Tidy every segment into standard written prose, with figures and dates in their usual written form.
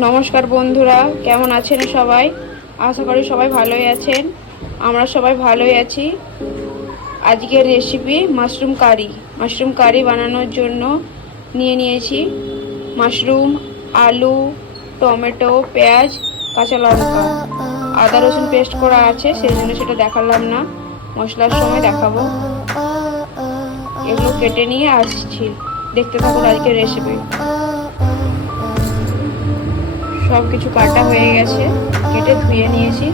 নমস্কার বন্ধুরা, কেমন আছেন সবাই? আশা করি সবাই ভালোই আছেন। আমরা সবাই ভালোই আছি। আজকের রেসিপি মাশরুম কারি বানানোর জন্য নিয়ে নিয়েছি মাশরুম, আলু, টমেটো, পেঁয়াজ, কাঁচা লঙ্কা, আদা রসুন পেস্ট করা আছে, সেই জন্য সেটা দেখালাম না, মশলার সময় দেখাবো। এগুলো কেটে নিয়ে আসছি, দেখতে থাকুন আজকের রেসিপি। সব কিছু কাটা হয়ে গেছে, কেটে ধুয়ে নিয়েছি।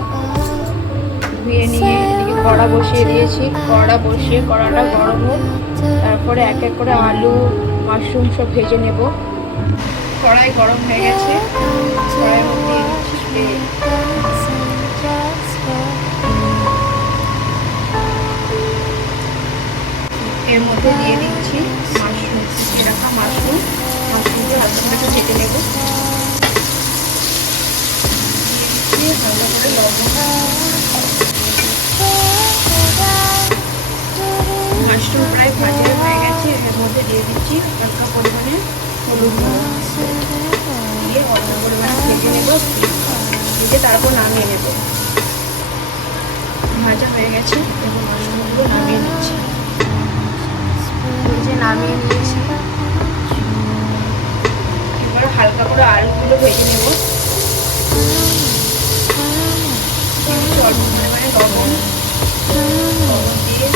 ধুয়ে নিয়ে এদিকে কড়া বসিয়ে দিয়েছি। কড়া বসিয়ে কড়াটা গরম হোক, তারপরে এক এক করে আলু, মাশরুম সব ভেজে নেব। কড়াই গরম হয়ে গেছে, কড়াইয়ের মধ্যে দিয়ে দিচ্ছি তেল। এর মধ্যে দিয়ে দিচ্ছি মাশরুম, কুচিয়ে রাখা মাশরুমকে হালকা করে ভেজে নেব। হালকা করে লবণ, মাশরুম প্রায় ভাজা হয়ে গেছে। এর মধ্যে দিয়ে দিচ্ছি হালকা পরিমাণে হলুদ দিয়ে অল্প পরিমাণে ভেজে নেব, ভেজে তারপর নামিয়ে নেব। ভাজা হয়ে গেছে, এবং মাশরুমগুলো নামিয়ে নিচ্ছি। ভেজে নামিয়ে নিয়েছি। এবার হালকা করে আলুগুলো ভেজে নেব। অল্প পরিমাণে লবণ দিয়ে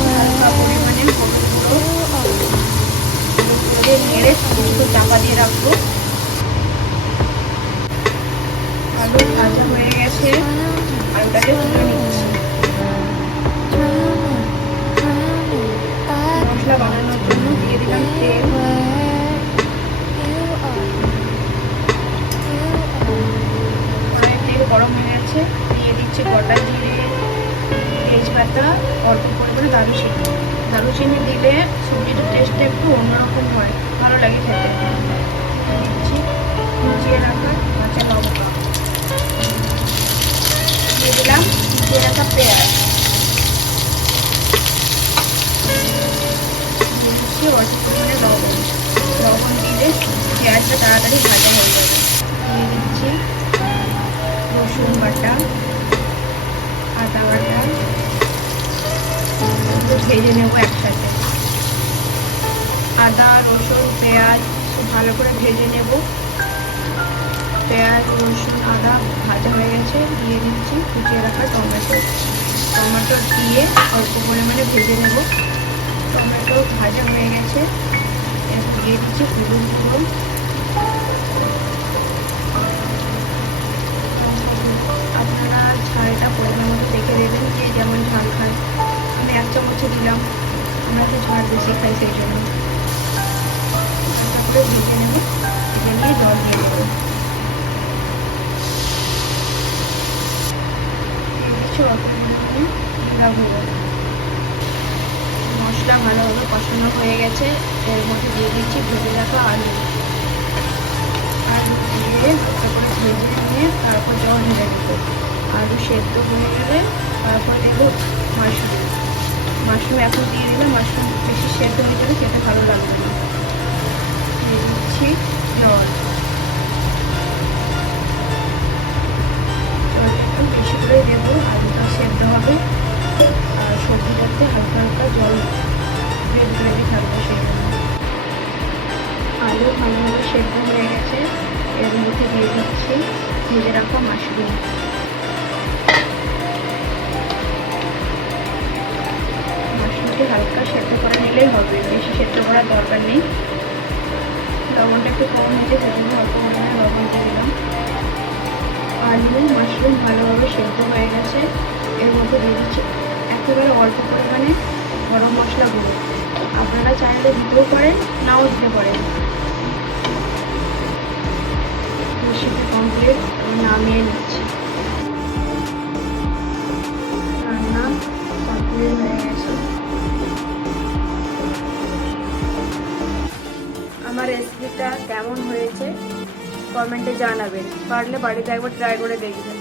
হালকা পরিমাণে হলুদ গুঁড়ো নেড়ে কিছুক্ষণ চাপা দিয়ে রাখবো। আলু ভাজা হয়ে গেছে, আলুটাকে তুলে নিচ্ছি। মশলা বানানোর জন্য দিয়ে দিলাম তেল। তেল গরম হয়ে গেছে, দিয়ে দিচ্ছি গোটা জিরে, তেজপাতা, অল্প পরিমাণে দারুচিনি দিলে সবজিটার টেস্টটা একটু অন্যরকম হয়, ভালো লাগে খেতে। দিচ্ছি কুচিয়ে রাখা কাঁচা লঙ্কা, দিয়ে দিলাম কুচিয়ে রাখা পেঁয়াজ, দিয়ে দিচ্ছি অল্প পরিমাণে লবণ দিলে পেঁয়াজটা তাড়াতাড়ি ভাজা হয়ে যাবে। দিয়ে দিচ্ছি রসুন বাটা, আদা বাটা, ভেজে নেব একসাথে। আদা, রসুন, পেঁয়াজ ভালো করে ভেজে নেব। পেঁয়াজ, রসুন, আদা ভাজা হয়ে গেছে, দিয়ে দিচ্ছি কুচিয়ে রাখা টমেটো দিয়ে অল্প পরিমাণে ভেজে নেব। টমেটো ভাজা হয়ে গেছে, এখন দিয়ে দিচ্ছি হলুদ গুঁড়ো, আপনারা ঝালটা পরিমাণ মতো দেখে দেবেন, যে যেমন ঝাল খায়। আমি 1 চামচে দিলাম, আমরা একটু ঝাল বেশি খাই, সেই জন্য একটা করে ভেজে নেব। ভেজে নিয়ে জল দিয়ে দেবো। অল্প পরিমাণে জিরা গুঁড়ো। মশলা ভালোভাবে কষানো হয়ে গেছে, এর মধ্যে দিয়ে দিচ্ছি ভেজে রাখা আলু দিয়ে হালকা করে ভেজে নিয়ে তারপর জল ঢেলে দেবো। আলু সেদ্ধ হয়ে গেলে তারপর দেবো মাশরুম এখন দিয়ে দিলে মাশরুম বেশি সেদ্ধ হয়ে যাবে, খেতে ভালো লাগবে না। দিয়ে দিচ্ছি জল, জলটা একটু বেশি করে দেবো, আলুটা সেদ্ধ হবে আর সবজিটাতে হালকা হালকা জল গ্রেভি থাকবে, সেই জন্য। আলু ভালোভাবে সেদ্ধ হয়ে গেছে, এর মধ্যে দিয়ে দিচ্ছি ভেজে রাখা মাশরুম। মাশরুমটি হালকা সেদ্ধ করে নিলেই হবে, বেশি সেদ্ধ করার দরকার নেই। লবণটা একটু কম হয়েছে, সেজন্য অল্প পরিমাণে লবণ দিয়ে দিলাম। আলু, মাশরুম ভালোভাবে সেদ্ধ হয়ে গেছে, এর মধ্যে দিয়ে দিচ্ছি একেবারে অল্প পরিমাণে গরম মশলা গুঁড়ো। আপনারা চাইলে দিতেও পারেন, নাও দিতে পারেন। রেসিপি কমপ্লিট, নামিয়ে নিচ্ছি। রান্না কমপ্লিট হয়ে গেছে। আমার রেসিপিটা কেমন হয়েছে কমেন্টে জানাবেন, পারলে বাড়িতে একবার ট্রাই করে দেখবেন।